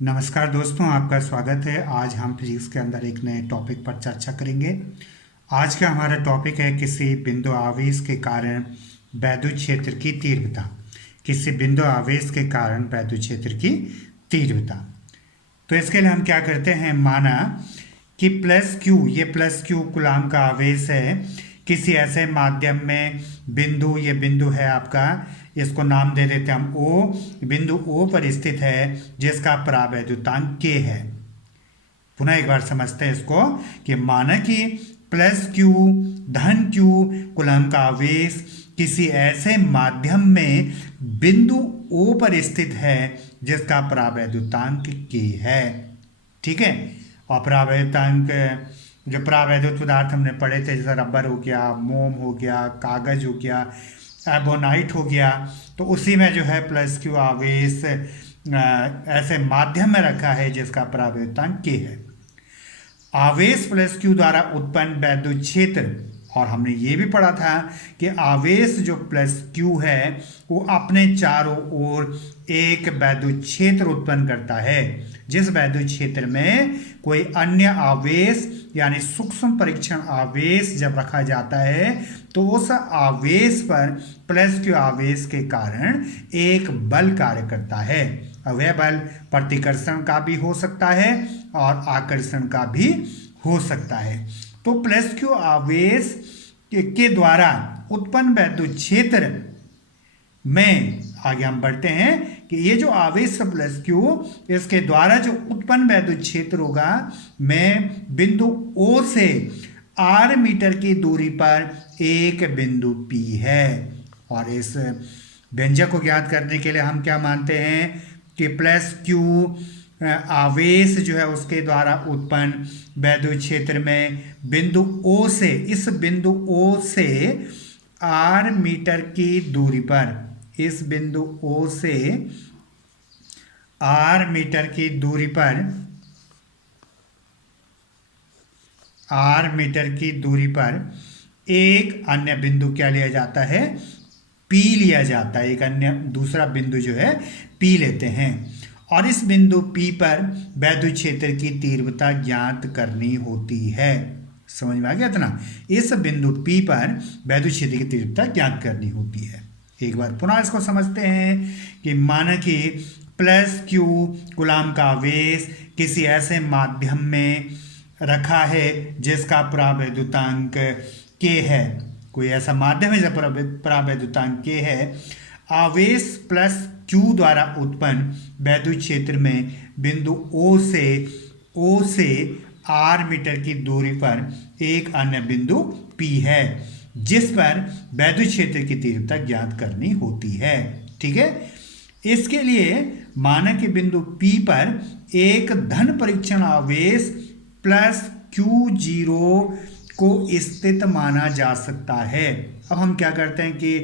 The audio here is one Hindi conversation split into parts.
नमस्कार दोस्तों, आपका स्वागत है। आज हम फिजिक्स के अंदर एक नए टॉपिक पर चर्चा करेंगे। आज का हमारा टॉपिक है किसी बिंदु आवेश के कारण वैद्युत क्षेत्र की तीव्रता। किसी बिंदु आवेश के कारण वैद्युत क्षेत्र की तीव्रता। तो इसके लिए हम क्या करते हैं, माना कि प्लस क्यू, ये प्लस क्यू कूलाम का आवेश है किसी ऐसे माध्यम में। बिंदु, ये बिंदु है आपका, इसको नाम दे देते हैं हम O। बिंदु O पर स्थित है जिसका परावैद्युतांक K है। पुनः एक बार समझते हैं इसको कि माना कि प्लस क्यू धन क्यू कूलम का आवेश किसी ऐसे माध्यम में बिंदु O पर स्थित है जिसका परावैद्युतांक K है। ठीक है। और परावैद्युतांक, जो परावैद्युत पदार्थ हमने पढ़े थे, जैसे रबर हो गया, मोम हो गया, कागज हो गया, एबोनाइट हो गया, तो उसी में जो है प्लस क्यू आवेश ऐसे माध्यम में रखा है जिसका परावैद्युतांक K है। आवेश प्लस क्यू द्वारा उत्पन्न वैद्युत क्षेत्र, और हमने ये भी पढ़ा था कि आवेश जो प्लस क्यू है वो अपने चारों ओर एक वैद्युत क्षेत्र उत्पन्न करता है। जिस वैद्युत क्षेत्र में कोई अन्य आवेश यानी सूक्ष्म परीक्षण आवेश जब रखा जाता है तो उस आवेश पर प्लस क्यू आवेश के कारण एक बल कार्य करता है। वह बल प्रतिकर्षण का भी हो सकता है और आकर्षण का भी हो सकता है। तो प्लस क्यू आवेश के द्वारा उत्पन्न वैद्युत क्षेत्र में आगे हम बढ़ते हैं कि ये जो आवेश प्लस क्यू, इसके द्वारा जो उत्पन्न वैद्युत क्षेत्र होगा में बिंदु O से R मीटर की दूरी पर एक बिंदु P है। और इस व्यंजक को ज्ञात करने के लिए हम क्या मानते हैं कि प्लस क्यू आवेश जो है उसके द्वारा उत्पन्न वैद्युत क्षेत्र में बिंदु O से, इस बिंदु O से R मीटर की दूरी पर, इस बिंदु O से R मीटर की दूरी पर, R मीटर की दूरी पर एक अन्य बिंदु क्या लिया जाता है, P लिया जाता है। एक अन्य दूसरा बिंदु जो है P लेते हैं और इस बिंदु P पर वैद्युत क्षेत्र की तीव्रता ज्ञात करनी होती है। समझ में आ गया इतना? इस बिंदु P पर वैद्युत क्षेत्र की तीव्रता ज्ञात करनी होती है। एक बार पुनः इसको समझते हैं कि माना कि प्लस क्यू कूलाम का आवेश किसी ऐसे माध्यम में रखा है जिसका परावैद्युतांक K है। कोई ऐसा माध्यम है जिसका परावैद्युतांक K है। आवेश प्लस क्यू द्वारा उत्पन्न वैद्युत क्षेत्र में बिंदु O से R मीटर की दूरी पर एक अन्य बिंदु P है जिस पर वैद्युत क्षेत्र की तीव्रता ज्ञात करनी होती है। ठीक है। इसके लिए माना कि बिंदु P पर एक धन परीक्षण आवेश प्लस Q0 को स्थित माना जा सकता है। अब हम क्या करते हैं कि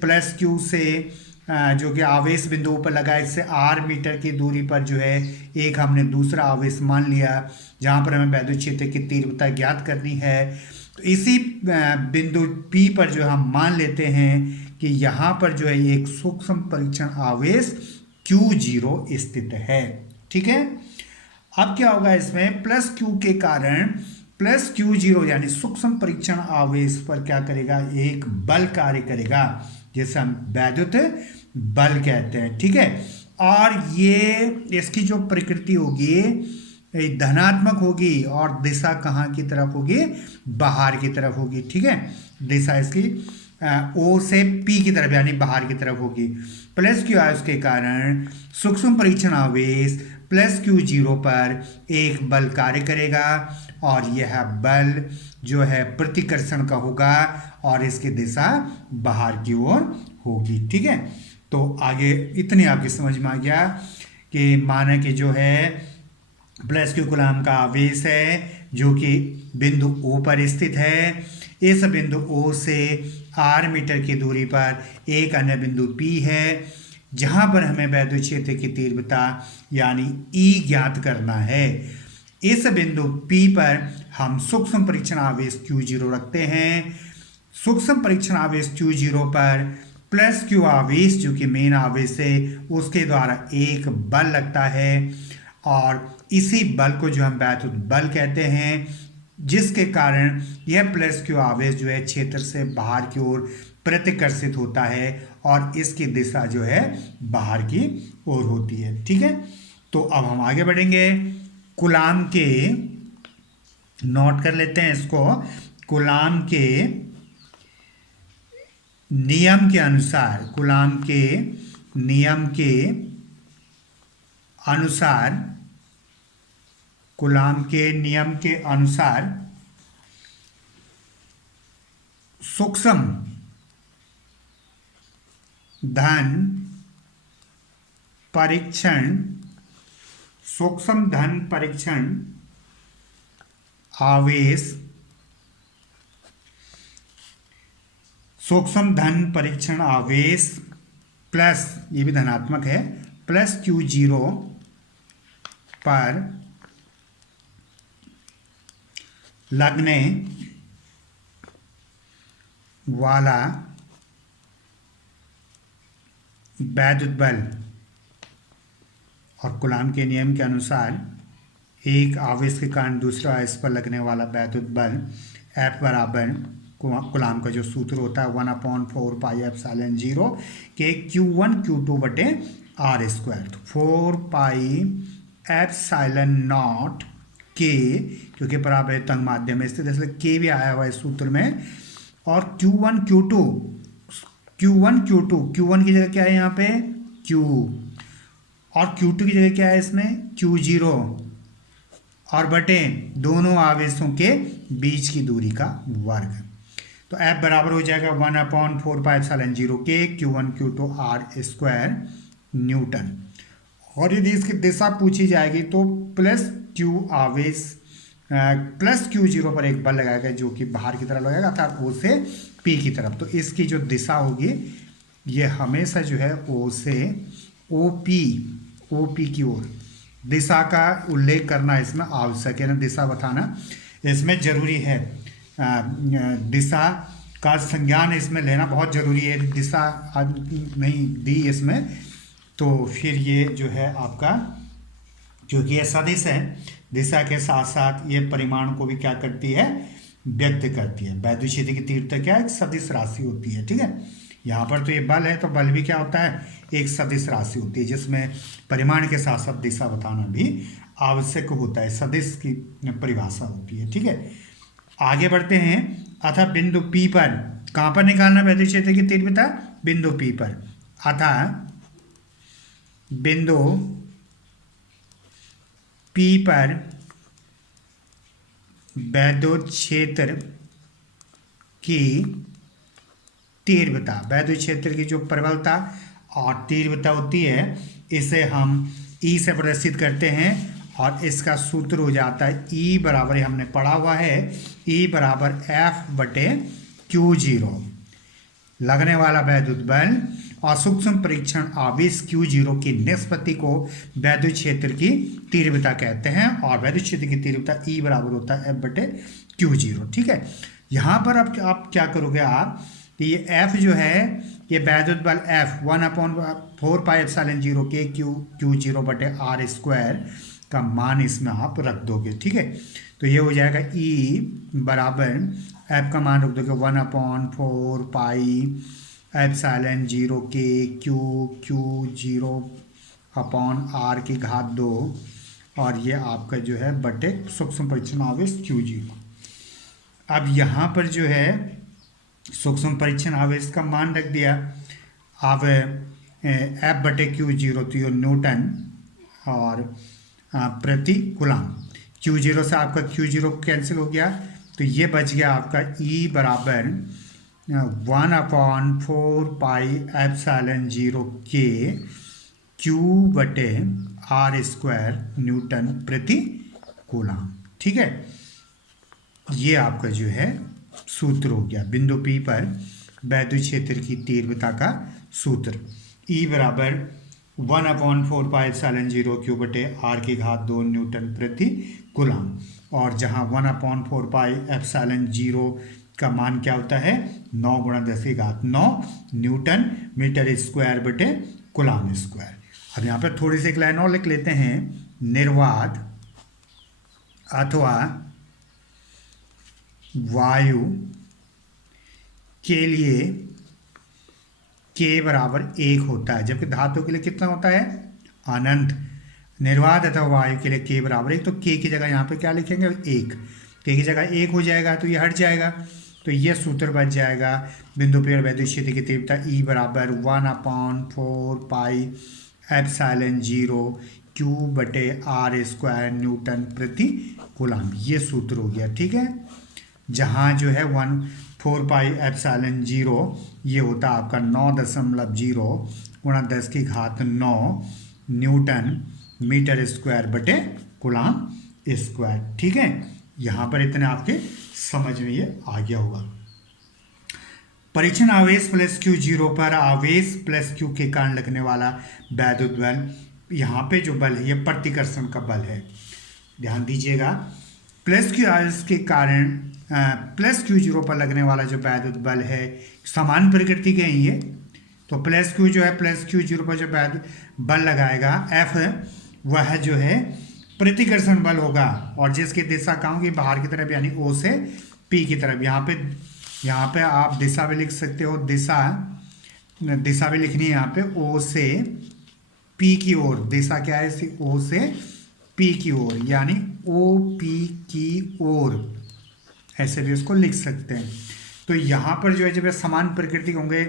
प्लस Q से जो कि आवेश बिंदु पर लगा, इससे R मीटर की दूरी पर जो है एक हमने दूसरा आवेश मान लिया जहाँ पर हमें वैद्युत क्षेत्र की तीव्रता ज्ञात करनी है। तो इसी बिंदु P पर जो हम मान लेते हैं कि यहाँ पर जो है एक सूक्ष्म परीक्षण आवेश Q0 स्थित है। ठीक है। अब क्या होगा, इसमें प्लस Q के कारण प्लस Q0 यानी सूक्ष्म परीक्षण आवेश पर क्या करेगा, एक बल कार्य करेगा जिसे हम वैद्युत बल कहते हैं। ठीक है। और ये इसकी जो प्रकृति होगी धनात्मक होगी और दिशा कहाँ की तरफ होगी, बाहर की तरफ होगी। ठीक है। दिशा इसकी O से P की तरफ यानी बाहर की तरफ होगी। प्लस क्यू आवेश के कारण सूक्ष्म परीक्षण आवेश प्लस Q0 पर एक बल कार्य करेगा और यह बल जो है प्रतिकर्षण का होगा और इसकी दिशा बाहर की ओर होगी। ठीक है। तो आगे इतनी आपकी समझ में आ गया कि माना कि जो है प्लस क्यू कूलाम का आवेश है जो कि बिंदु O पर स्थित है। इस बिंदु O से R मीटर की दूरी पर एक अन्य बिंदु P है जहां पर हमें वैद्युत क्षेत्र की तीव्रता यानी E ज्ञात करना है। इस बिंदु P पर हम सूक्ष्म परीक्षण आवेश Q0 रखते हैं। सूक्ष्म परीक्षण आवेश Q0 पर प्लस क्यू आवेश जो कि मेन आवेश है उसके द्वारा एक बल लगता है, और इसी बल को जो हम वैद्युत बल कहते हैं, जिसके कारण यह प्लस क्यू आवेश जो है क्षेत्र से बाहर की ओर प्रतिकर्षित होता है और इसकी दिशा जो है बाहर की ओर होती है। ठीक है, तो अब हम आगे बढ़ेंगे। कूलाम के, नोट कर लेते हैं इसको, कूलाम के नियम के अनुसार, कूलाम के नियम के अनुसार, कूलाम के नियम के अनुसार सूक्ष्म धन परीक्षण, सूक्ष्म धन परीक्षण आवेश, सूक्ष्म धन परीक्षण आवेश प्लस, ये भी धनात्मक है, प्लस Q0 पर लगने वाला वैद्युत बल, और कूलाम के नियम के अनुसार एक आवेश के कारण दूसरे आवेश पर लगने वाला वैद्युत बल F बराबर, कूलाम का जो सूत्र होता है 1/4πε0 के Q1 Q2 बटे R स्क्वायर, 4πε0 के, क्योंकि परावैद्युत तंग माध्यम में स्थित इसलिए के भी आया हुआ है सूत्र में, और Q1 Q2 Q1 की जगह क्या है यहाँ पे Q, और Q2 की जगह क्या है इसमें Q0, और बटे दोनों आवेशों के बीच की दूरी का वर्ग। तो F बराबर हो जाएगा 1/4πε0 के Q1 Q2 R square Newton. और यदि इसकी दिशा पूछी जाएगी तो प्लस Q आवेश प्लस Q0 पर एक बल लगाएगा जो कि बाहर की तरफ लगाएगा, अर्थात O से P की तरफ। तो इसकी जो दिशा होगी ये हमेशा जो है O से OP की ओर दिशा का उल्लेख करना इसमें आवश्यक है ना, दिशा बताना इसमें जरूरी है। दिशा का संज्ञान इसमें लेना बहुत जरूरी है। दिशा नहीं दी इसमें तो फिर ये जो है आपका, क्योंकि ये सदिश है, दिशा के साथ साथ ये परिमाण को भी क्या करती है, व्यक्त करती है। वैद्युत क्षेत्र की तीव्रता क्या है, एक सदिश राशि होती है। ठीक है, यहाँ पर तो ये बल है, तो बल भी क्या होता है, एक सदिश राशि होती है जिसमें परिमाण के साथ साथ दिशा बताना भी आवश्यक होता है। सदिश की परिभाषा होती है। ठीक है, आगे बढ़ते हैं। अतः बिंदु P पर, कहाँ पर निकालना वैद्युत क्षेत्र की तीव्रता, बिंदु P पर। अतः बिंदु P पर वैद्युत क्षेत्र की तीव्रता, वैद्युत क्षेत्र की जो प्रबलता और तीव्रता होती है, इसे हम E से प्रदर्शित करते हैं, और इसका सूत्र हो जाता है E बराबर, हमने पढ़ा हुआ है, E बराबर F बटे Q0, लगने वाला वैद्युत बल और सूक्ष्म परीक्षण आवेश Q0 की निष्पत्ति को वैद्युत क्षेत्र की तीव्रता कहते हैं, और वैद्युत क्षेत्र की तीव्रता E बराबर होता है F बटे Q0। ठीक है, यहाँ पर अब आप क्या करोगे, आप ये F जो है, ये वैद्युत बल F 1/4πε0 के Q0 बटे R स्क्वायर का मान इसमें आप रख दोगे। ठीक है, तो ये हो जाएगा E बराबर F का मान रख दोगे 1/4πε0 के Q0 अपॉन R की घात 2, और ये आपका जो है बटे सूक्ष्म परीक्षण आवेश Q0। अब यहाँ पर जो है सूक्ष्म परीक्षण आवेश का मान रख दिया। अब F बटे Q0 तो ये न्यूटन और प्रति कूलाम, Q0 से आपका Q0 कैंसिल हो गया, तो ये बच गया आपका E बराबर 1/4πε0 के Q बटे R स्क्वायर न्यूटन प्रति कूलाम। ठीक है, ये आपका जो है सूत्र हो गया बिंदु P पर वैद्युत क्षेत्र की तीव्रता का सूत्र। E बराबर 1/4πε0 Q बटे R की घात 2 न्यूटन प्रति कूलाम, और जहाँ 1/4πε0 का मान क्या होता है 9 गुणा 10⁻9 न्यूटन मीटर स्क्वायर बटे कूलाम स्क्वायर। अब यहाँ पर थोड़ी सी एक लाइन और लिख लेते हैं। निर्वात अथवा वायु के लिए k बराबर 1 होता है, जबकि धातु के लिए कितना होता है अनंत। निर्वात अथवा वायु के लिए k बराबर 1, तो k की जगह यहाँ पे क्या लिखेंगे 1, k की जगह 1 हो जाएगा तो ये हट जाएगा, तो ये सूत्र बच जाएगा। बिंदु पर वैद्युत क्षेत्र की तीव्रता E बराबर 1/4 पाई एप्सिलॉन 0 Q बटे R स्क्वायर न्यूटन प्रति कूलाम, ये सूत्र हो गया। ठीक है, जहाँ जो है 1/4 पाई एप्सिलॉन 0 ये होता है आपका 9.0 गुणा 10⁻9 न्यूटन मीटर स्क्वायर बटे कूलाम स्क्वायर। ठीक है, यहाँ पर इतने आपके समझ में ये आ गया होगा। परीक्षण आवेश प्लस क्यू 0 पर आवेश प्लस क्यू के कारण लगने वाला वैद्युत बल, यहाँ पे जो बल है ये प्रतिकर्षण का बल है, ध्यान दीजिएगा। प्लस क्यू आवेश के कारण प्लस क्यू 0 पर लगने वाला जो वैद्युत बल है समान प्रकृति के ही है, तो प्लस क्यू जो है प्लस क्यू 0 पर जो वैद्युत बल लगाएगा F वह जो है प्रतिकर्षण बल होगा, और जिसकी दिशा कहाँ होगी बाहर की तरफ यानी O से P की तरफ। यहाँ पे आप दिशा भी लिख सकते हो, दिशा भी लिखनी है यहाँ पे O से P की ओर। दिशा क्या है इसी O से P की ओर यानी OP की ओर, ऐसे भी उसको लिख सकते हैं। तो यहाँ पर जो है जब समान प्रकृति होंगे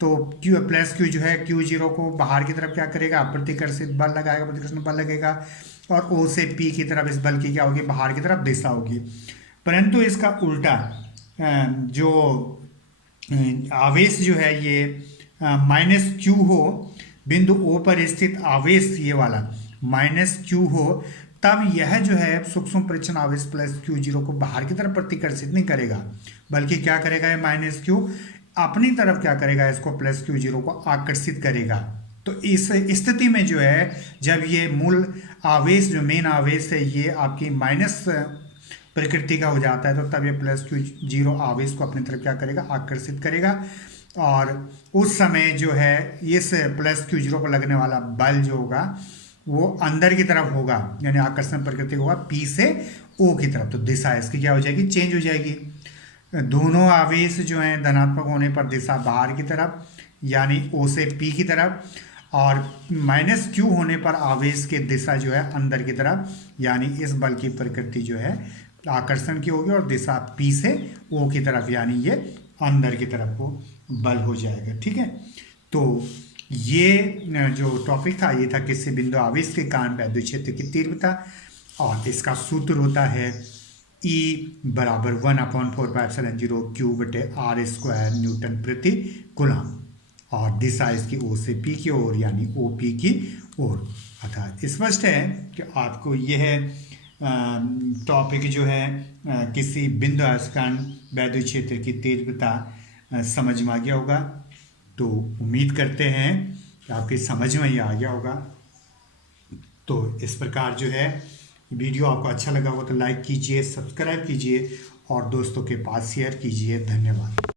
तो Q प्लस Q जो है Q0 को बाहर की तरफ क्या करेगा प्रतिकर्षित बल लगाएगा, प्रतिकर्षण बल लगेगा, और O से P की तरफ इस बल की क्या होगी बाहर की तरफ दिशा होगी। परंतु इसका उल्टा जो आवेश जो है ये माइनस Q हो, बिंदु O पर स्थित आवेश ये वाला माइनस Q हो, तब यह जो है सूक्ष्म परीक्षण आवेश प्लस Q0 को बाहर की तरफ प्रतिकर्षित नहीं करेगा, बल्कि क्या करेगा ये माइनस Q अपनी तरफ क्या करेगा इसको प्लस Q0 को आकर्षित करेगा। तो इस स्थिति में जो है जब ये मूल आवेश जो मेन आवेश है ये आपकी माइनस प्रकृति का हो जाता है, तो तब ये प्लस Q0 आवेश को अपनी तरफ क्या करेगा आकर्षित करेगा, और उस समय जो है इस प्लस Q0 पर लगने वाला बल जो होगा वो अंदर की तरफ होगा, यानी आकर्षण प्रकृति होगा P से O की तरफ। तो दिशा इसकी क्या हो जाएगी चेंज हो जाएगी। दोनों आवेश जो हैं धनात्मक होने पर दिशा बाहर की तरफ यानी O से P की तरफ, और माइनस Q होने पर आवेश की दिशा जो है अंदर की तरफ, यानी इस बल की प्रकृति जो है आकर्षण की होगी और दिशा P से O की तरफ, यानी ये अंदर की तरफ को बल हो जाएगा। ठीक है, तो ये जो टॉपिक था ये था किसी बिंदु आवेश के कारण वैद्युत क्षेत्र की तीव्रता, और इसका सूत्र होता है E बराबर 1/4 पाई एप्सिलॉन 0 Q बटे R स्क्वायर न्यूटन प्रति कूलाम, और दिशा इसकी O से P की ओर यानी OP की ओर। अर्थात स्पष्ट है कि आपको यह टॉपिक जो है किसी बिंदु आवेश के कारण वैद्युत क्षेत्र की तीव्रता समझ में आ गया होगा। तो उम्मीद करते हैं कि आपकी समझ में ही आ गया होगा। तो इस प्रकार जो है वीडियो आपको अच्छा लगा हो तो लाइक कीजिए, सब्सक्राइब कीजिए और दोस्तों के पास शेयर कीजिए। धन्यवाद।